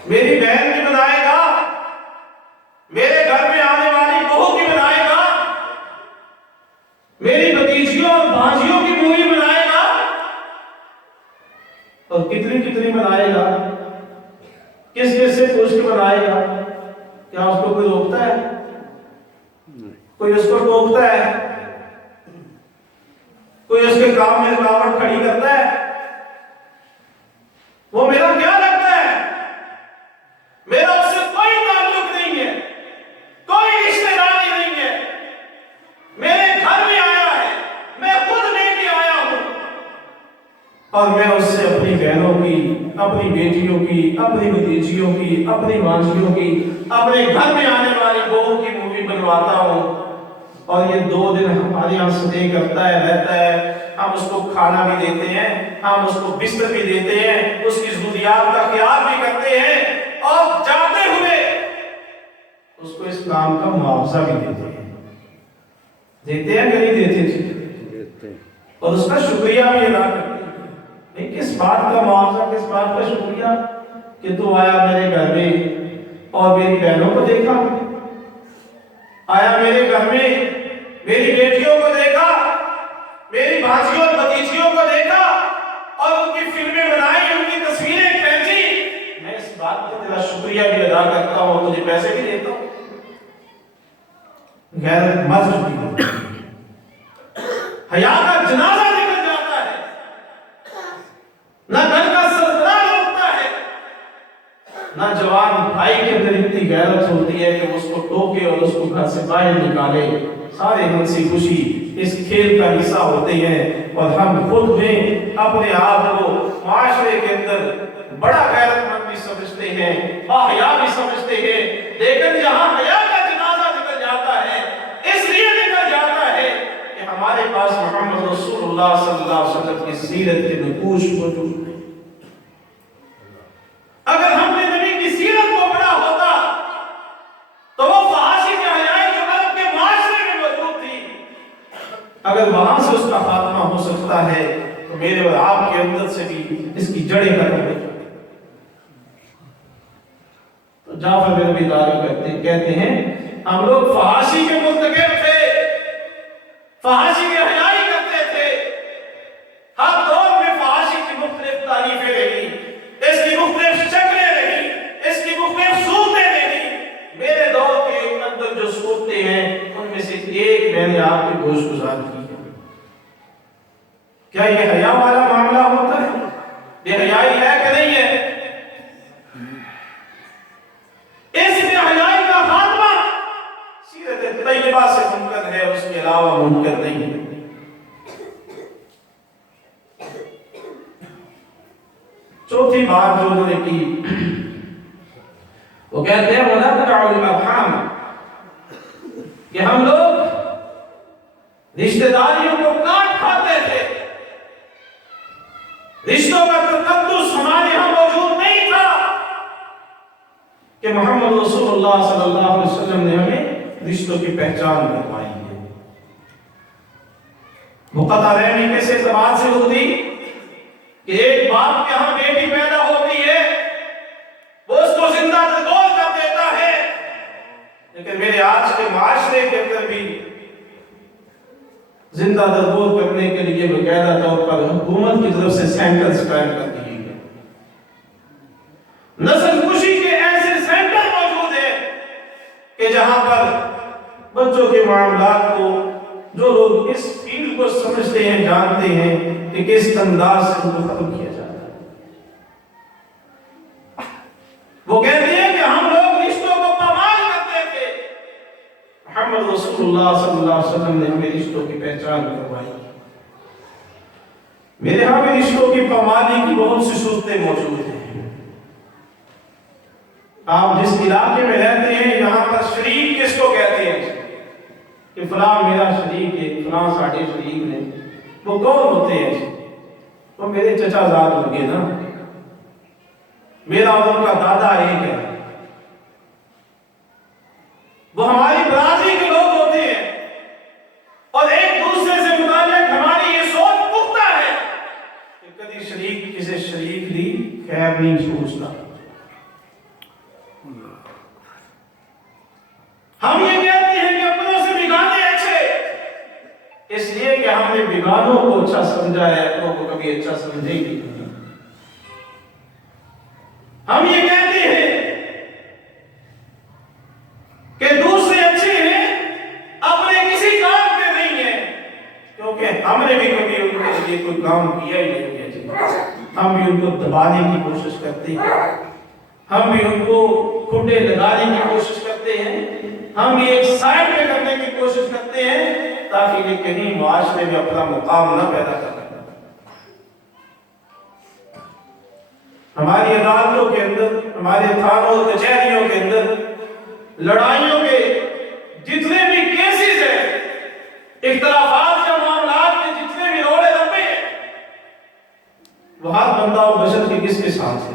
میری بہن کی بنائے گا, میرے گھر میں آنے والی بہو کی بنائے گا, میری بھتیجیوں اور بھانجیوں کی مووی بنائے گا, اور کتنی کتنی بنائے گا, کس کس سے پوچھ کے بنائے گا. کیا اس کو کوئی روکتا ہے؟ کوئی اس کو ٹوکتا ہے؟ کوئی اس کے کام میں رکاوٹ کھڑی کرتا ہے؟ وہ میرا کیا لگتا ہے؟ میرا اس سے کوئی تعلق نہیں ہے, کوئی رشتہ داری نہیں ہے. میرے گھر میں آیا ہے, میں خود لے کے آیا ہوں, اور میں اس سے اپنی بہنوں کی, اپنی بیٹیوں کی, اپنی بھتیجیوں کی, اپنی بھانجیوں کی, اپنے گھر میں آنے والی بہو کی مووی بنواتا ہوں. اور یہ 2 دن ہمارے یہاں سٹے کرتا ہے, رہتا ہے. ہم اس کو کھانا بھی دیتے ہیں, ہم اس کو بستر بھی دیتے ہیں, اس کی ضروریات کا خیال بھی کرتے ہیں, اور جاتے ہوئے اس کو اس کام کا معاوضہ بھی دیتے ہیں. دیتے ہیں کہ نہیں دیتے؟ اور اس کا شکریہ بھی ادا کرتے ہیں. کس بات کا معاوضہ, کس بات کا شکریہ؟ کہ تو آیا میرے گھر میں اور میری بہنوں کو دیکھا, آیا میرے گھر میں میری بیٹیوں کو دیکھا, میری بھانجیوں اور بھتیجیوں کو دیکھا, اور ان کی فلمیں بنائی, ان کی تصویریں کھینچی. میں اس بات کا تیرا شکریہ بھی ادا کرتا ہوں, تجھے پیسے بھی دیتا ہوں. غیرت مر چکی ہے, حیا کا جنازہ نکل جاتا ہے, نہ گھر کا سربراہ روکتا ہے, نہ جوان بھائی کے اندر اتنی غیرت ہوتی ہے کہ اس کو ٹوکے اور اس کو گھر سے باہر نکالے. سارے ہنسی خوشی اس کھیل کا حصہ ہوتے ہیں, اور ہم خود میں اپنے آپ کو معاشرے کے اندر بڑا غیرت مند بھی ہیں اور حیا بھی سمجھتے ہیں، لیکن جہاں حیا کا جنازہ نکل جاتا ہے اس لیے نکل جاتا ہے کہ ہمارے پاس محمد رسول اللہ صلی اللہ علیہ وسلم کی سیرت کے نقوش موجود ہیں۔ اگر ہم نے نبی کی سیرت کو پڑھا ہوتا تو وہ فحاشی کی حیائی جو عرب کے معاشرے میں موجود تھی، اگر وہاں سے اس کا خاتمہ ہو سکتا ہے تو میرے اور آپ کے اندر سے بھی اس کی جڑیں ختم ہو جائیں۔ تو جعفر بن ابی طالب کہتے ہیں ہم لوگ فحاشی کے مرتکب تھے، فحاشی کی حیائی کرتے تھے، ہر دور میں فحاشی کی مختلف تعریفیں رہی، اس کی مختلف شکلیں رہی، اس کی مختلف صورتیں رہی۔ میرے دور کے اندر جو صورتیں ہیں ان میں سے ایک میں نے آپ کی گوش گزار کی ہے۔ کیا یہ حیا والا معاملہ ہوتا ہے؟ یہ حیائی ہے کہ نہیں ہے؟ اس میں حیائی کا خاتمہ سیرت طیبہ سے ممکن ہے، اس کے علاوہ ممکن نہیں ہے۔ چوتھی بات جو انہوں نے کی وہ کہتے ہیں وَنَقْطَعُ الْأَرْحَامَ، کہ ہم لوگ رشتہ داریوں کو کاٹ کھاتے تھے، رشتوں کا تقدس ہمارے یہاں موجود نہیں تھا کہ محمد رسول اللہ صلی اللہ علیہ وسلم نے ہمیں رشتوں کی پہچان کروائی ہے۔ مقطع رحمی کس اعتبار سے ہوتی کہ ایک باپ کے ہاں بیٹی پیدا ہوتی ہے وہ اس کو زندہ دگول کر دیتا ہے، لیکن میرے آج کے معاشرے کے اندر بھی زندہ دگول کرنے کے لیے باقاعدہ طور پر حکومت کی طرف سے سینٹرز قائم کر دیے گئے، نسل کشی کے ایسے سینٹر موجود ہیں کہ جہاں پر بچوں کے معاملات کو جو لوگ اس فیلڈ کو سمجھتے ہیں جانتے ہیں کہ کس انداز سے ان کو ختم کیا جاتا ہے۔ وہ کہتے ہیں کہ ہم لوگ رشتوں کو پامال کرتے تھے، محمد رسول اللہ صلی اللہ علیہ وسلم نے ہمیں رشتوں کی پہچان کروائی۔ میرے ہاں بھی رشتوں کی پامالی کی بہت سی صورتیں موجود ہیں۔ آپ جس علاقے میں رہتے ہیں یہاں پر شریک کس کو کہتے ہیں کہ فلاں میرا شریک ہے، فلاں ساڑھے شریک نے، وہ کون ہوتے ہیں؟ وہ میرے چچا زاد ہوں گے نا، میرا اور ان کا دادا ایک ہے، وہ ہماری برادری کے لوگ ہوتے ہیں اور ایک دوسرے سے متعلق ہماری یہ سوچ پختہ ہے کہ کبھی شریک کسی شریک دی خیر نہیں سوچتا۔ ہم یہ کہتے ہیں کہ اپنوں سے بگانے اچھے، اس لیے کہ ہم نے بگانوں کو اچھا سمجھا ہے، اپنوں کو کبھی اچھا سمجھے گی نہیں۔ ہم یہ کہتے ہیں کہ دوسرے اچھے ہیں، اپنے کسی کام کے نہیں ہیں، کیونکہ ہم نے بھی کبھی ان کے لیے کوئی کام کیا ہی نہیں ہے۔ ہم بھی ان کو دبانے کی کوشش کرتے ہیں، ہم بھی ان کو کھٹے لگانے کی کوشش کرتے ہیں، ہم بھی ایک سائڈ پہ کرنے کی کوشش کرتے ہیں تاکہ یہ کہیں معاشرے میں اپنا مقام نہ پیدا کر۔ ہماری عدالتوں کے اندر، ہمارے تھانوں اور کچہریوں کے اندر لڑائیوں کے جتنے بھی کیسز ہیں، اختلافات یا معاملات کے جتنے بھی روڑے ربے ہیں، وہ ہر بندہ و بشر کے کس کے ساتھ ہے؟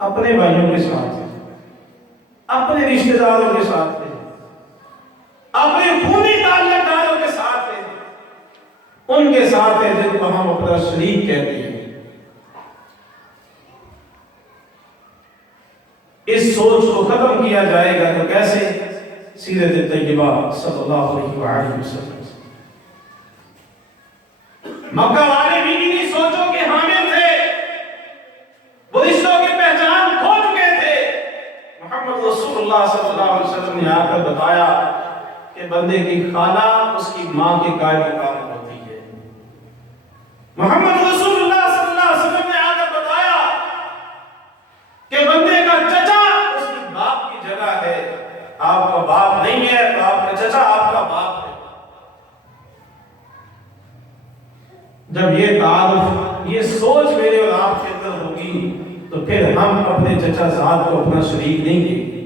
اپنے بھائیوں کے ساتھ ہے، اپنے رشتہ داروں کے ساتھ ہے، اپنے خونی تعلق داروں کے ساتھ ہے، ان کے ساتھ ہے جن کو ہم اپنا شریک کہتے ہیں۔ اس سوچ کو ختم کیا جائے گا تو کیسے؟ سیرت طیبہ صلی اللہ علیہ وآلہ وسلم۔ مکہ والے بھی انہی سوچوں کے حامل تھے، وہ رشتوں کی پہچان کھو چکے تھے۔ محمد رسول اللہ صلی اللہ علیہ وسلم نے آ کر بتایا کہ بندے کی خالہ اس کی ماں کے قائم مقام ہوتی ہے۔ محمد رسول اللہ صلی اللہ علیہ وسلم نے آ کر بتایا کہ بندے کا چچا اس کی باپ کی جگہ ہے، آپ کا باپ نہیں ہے تو آپ کا چچا آپ کا باپ ہے۔ جب یہ تعارف، یہ سوچ میرے اور آپ کے اندر ہوگی تو تو پھر ہم اپنے چچا زاد کو اپنا شریک نہیں دیں گے،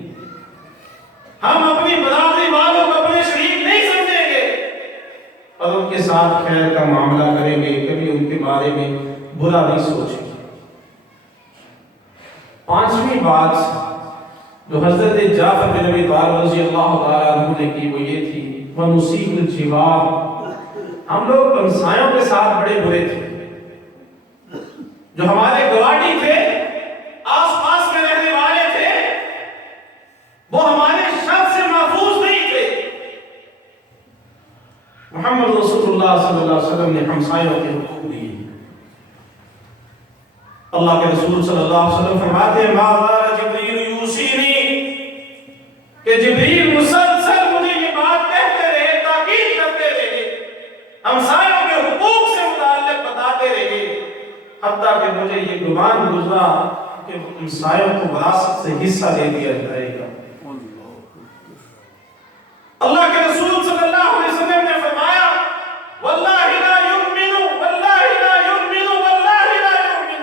ہم اپنی برادری والوں کو اپنے شریک نہیں سمجھیں گے اور ان کے ساتھ خیر کا معاملہ کریں گے، کبھی ان کے بارے میں برا نہیں سوچیں گے۔ پانچویں بات جو حضرت جعفر بن ابی طالب رضی اللہ تعالیٰ عنہ نے کی وہ یہ تھی وَنُسِيءُ الْجِوَارِ، ہم لوگ ہمسایوں کے ساتھ بڑے برے تھے۔ جو ہمارے گواڈی تھے، آس پاس میں رہنے والے تھے، وہ ہمارے شر سے محفوظ نہیں تھے۔ محمد رسول اللہ صلی اللہ علیہ وسلم نے ہمسایوں کے حقوق دیے۔ اللہ کے رسول صلی اللہ علیہ وسلم فرماتے ہیں مَا زَالَ جِبْرِیلُ یُوصِینِی، کہ جبریل مسلسل مجھے یہ بات کہتے رہے، تاکید کرتے رہے، ہمسایوں کے حقوق سے متعلق بتاتے رہے، حتیٰ کہ مجھے یہ گمان گزرا کہ ہمسایوں کو وراثت سے حصہ دے دیا جائے گا۔ اللہ کے رسول صلی اللہ علیہ وسلم نے فرمایا واللہ لا یؤمن واللہ لا یؤمن واللہ لا یؤمن،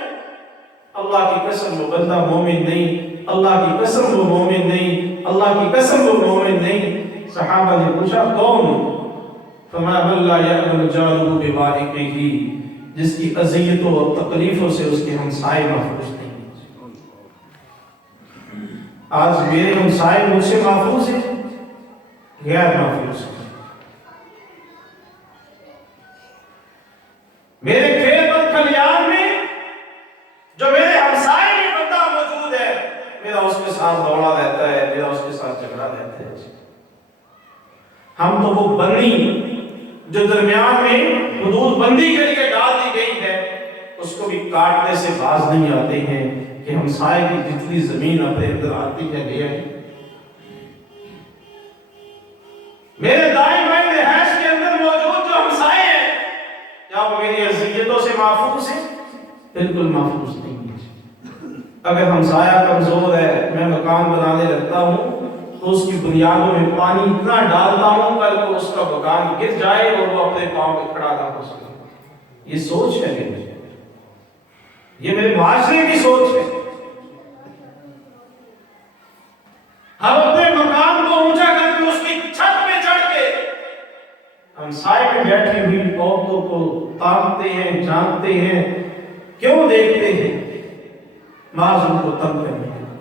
اللہ کی قسم وہ بندہ مومن نہیں، اللہ کی قسم وہ مومن نہیں، اللہ کی قسم وہ مومن نہیں۔ صحابہ نے پوچھا کون؟ فرمایا من لا یأمن جارہ بوائقہ، جس کی اذیتوں اور تکلیفوں سے اس کے ہمسائے محفوظ نہیں۔ آج میرے ہمسائے مجھ سے محفوظ ہیں؟ غیر محفوظ ہیں۔ میرے کھیت اور کھلیان میں جو میرے ہمسائے میں بندہ موجود ہے، میرا اس کے ساتھ دوڑا رہتا ہے، میرا اس کے ساتھ جھگڑا رہتا ہے۔ ہم تو وہ بنی جو درمیان میں حدود بندی کے لیے ڈال دی گئی ہے، اس کو بھی کاٹنے سے باز نہیں آتے ہیں کہ ہمسائے کی جتنی زمین اپنے اندر آتی ہے لے آئیں۔ میرے دائیں بائیں رہائش کے اندر موجود جو ہمسائے ہیں، کیا وہ میری اذیتوں سے محفوظ ہیں؟ بالکل محفوظ نہیں ہے۔ اگر ہمسایہ کمزور ہے، میں مکان بنانے لگتا ہوں تو اس کی بنیادوں میں پانی اتنا ڈالتا ہوں کل کو اس کا مکان گر جائے اور وہ اپنے پاؤں پہ کھڑا نہ ہو سکے۔ یہ سوچ ہے میری، یہ میرے معاشرے کی سوچ ہے۔ ہم اپنے مکان کو اونچا کر کے اس کی چھت پہ چڑھ کے ہمسائے میں بیٹھی ہوئی عورتوں کو تانتے ہیں، جانتے ہیں، کیوں دیکھتے ہیں؟ محض ان کو تنگ کرنے کے لیے۔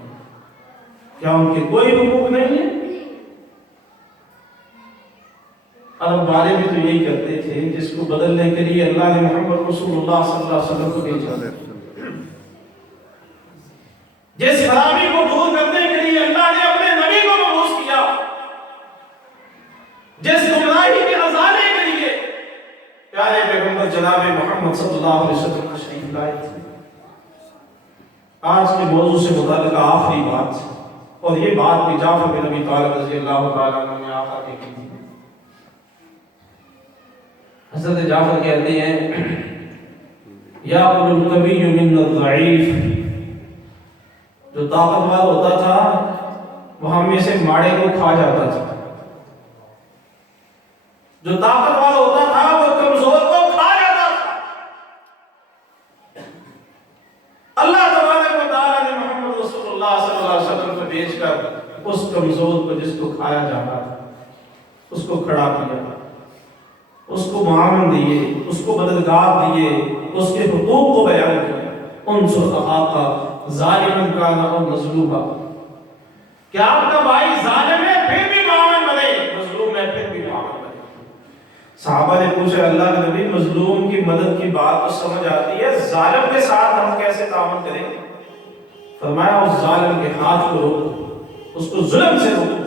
کیا ان کے کوئی حقوق نہیں ہے؟ عرب والے بھی تو یہی کرتے تھے، جس کو بدلنے کے لیے اللہ نے محمد رسول اللہ صلی اللہ علیہ وسلم کو بھیجا، جس خرابی کو دور کرنے کے لیے اللہ نے اپنے نبی کو مبعوث کیا، جس گمراہی کے ازالے کے لیے پیارے پیغمبر جناب محمد صلی اللہ علیہ وسلم تشریف لائے تھے۔ آج کے موضوع سے متعلق آخری بات، اور یہ بات بھی جعفر بن ابی طالب رضی اللہ تعالیٰ عنہ نے آخر کی تھی۔ حضرت جعفر کہتے ہیں یاکل القوی من الضعیف، جو طاقتور ہوتا تھا وہ ہم میں سے ماڑے کو کھا جاتا تھا، جو طاقتور ہوتا تھا وہ کمزور کو کھا جاتا تھا۔ اللہ تبارک و تعالیٰ نے محمد رسول اللہ صلی اللہ علیہ وسلم کو بھیج کر اس کمزور کو جس کو کھایا جاتا تھا اس کو کھڑا کیا، اس کو معاون دیے، اس کو مددگار دیے، اس کے حقوق کو بیان کیا۔ انصر اخاک ظالما کان او مظلوما، کہ آپ کا بھائی ظالم ہے پھر بھی معاون بنے، مظلوم ہے پھر بھی معاون بنے۔ صحابہ نے پوچھا اللہ کے نبی مظلوم کی مدد کی بات تو سمجھ آتی ہے، ظالم کے ساتھ ہم کیسے تعاون کریں؟ فرمایا اس ظالم کے ہاتھ کو روکو، اس کو ظلم سے روکو،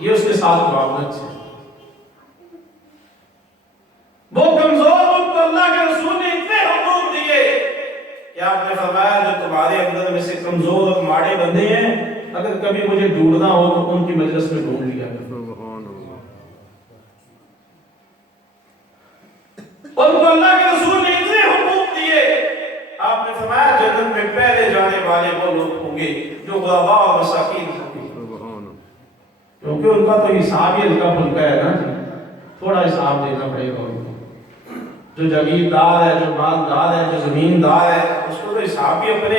یہ اس کے ساتھ معاونت ہے۔ وہ کمزور ان کو اللہ کے رسول نے اتنے حقوق دیے کہ آپ نے فرمایا جو تمہارے اندر میں سے کمزور اور ماڑے بندے ہیں، اگر کبھی مجھے ڈھونڈنا ہو تو ان کی مجلس میں ڈھونڈ لیا کرو۔ ان کو اللہ کے رسول نے اتنے حقوق دیے، آپ نے فرمایا جنت میں پہلے جانے والے وہ لوگ ہوں گے جو غرباء اور مساکین ہوں گے، کیونکہ ان کا تو حساب ہی ہلکا پھلکا ہے نا، تھوڑا حساب دینا پڑے گا۔ جو جاگیردار ہے، جو مالدار ہے، جو زمیندار ہے، اس کو تو حساب بھی اپنے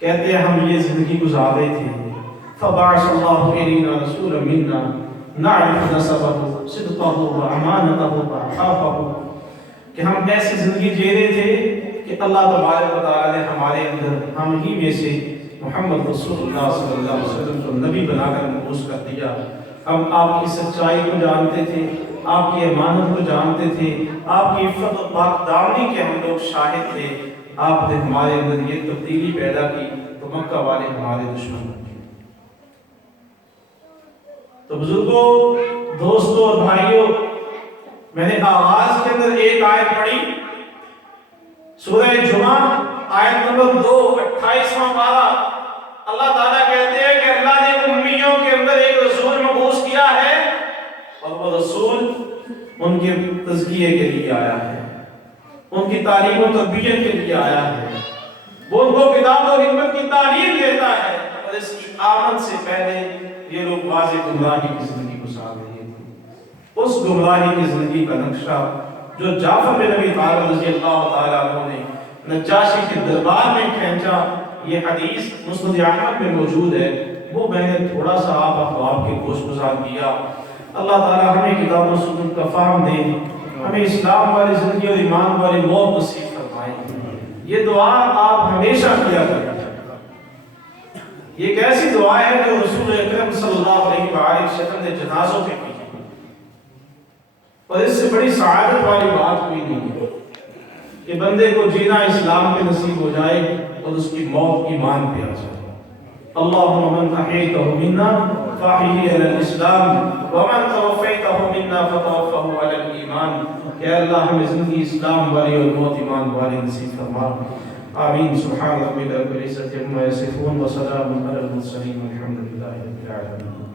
کہتے ہیں ہم یہ زندگی گزارے تھے فبعث اللہ الینا رسولا منا نعرف نسبہ صدقہ وامانتہ وعفافہ، کہ ہم ایسی زندگی جی رہے تھے کہ اللہ تبارک و تعالیٰ نے ہمارے اندر ہم ہی میں سے محمد رسول اللہ صلی اللہ علیہ وسلم کو نبی بنا کر مبعوث کر دیا۔ ہم آپ کی سچائی کو جانتے تھے، آپ کی امانت کو جانتے تھے، آپ کی عفت و پاک دامنی کے ہم لوگ شاہد تھے۔ آپ نے ہمارے اندر یہ تبدیلی پیدا کی تو مکہ والے ہمارے دشمن بن گئے۔ تو بزرگوں، دوستوں اور بھائیوں، میں نے آغاز کے اندر ایک آیت پڑھی، سورہ جمعہ آیت نمبر 2 28واں پارہ۔ اللہ تعالیٰ کہتے ہیں کہ اللہ نے امیوں کے اندر ایک رسول مبعوث کیا ہے اور وہ رسول ان کے تزکیے کے لیے آیا ہے، ان کی تعلیم و تربیت کے لیے آیا ہے، وہ ان کو کتاب و حکمت کی تعلیم دیتا ہے، اور اس کی آمد سے پہلے یہ لوگ واضح گمراہی کی زندگی گزار رہے تھے۔ اس گمراہی کی زندگی کا نقشہ جو جعفر بن ابی طالب رضی اللہ تعالیٰ عنہ نے نجاشی کے دربار میں کھینچا، یہ حدیث مسند احمد میں موجود ہے، وہ میں نے تھوڑا سا آپ کے گوش گزار کیا۔ اللہ تعالیٰ ہمیں کتاب و سنت کا فہم دے، ہمیں اسلام والی زندگی اور ایمان والی موت نصیب فرمائے۔ یہ دعا آپ ہمیشہ کیا کریں۔ یہ ایک ایسی دعا ہے جو رسول اکرم صلی اللہ علیہ وآلہ وسلم نے جنازوں پہ کی، اور اس سے بڑی سعادت والی بات کوئی نہیں ہے کہ بندے کو جینا اسلام پہ نصیب ہو جائے اور اس کی موت ایمان پہ آ جائے۔ اللہم من احییتہ منا فاحیہ علی الاسلام ومن توفیتہ منا فتوفہ علی الایمان، کہ اللہ ہمیں زندگی اسلام والی اور موت ایمان والی نصیب فرما۔ آمین۔ سبحان ربک رب العزۃ عما یصفون وسلام علی المرسلین والحمد للہ رب العالمین۔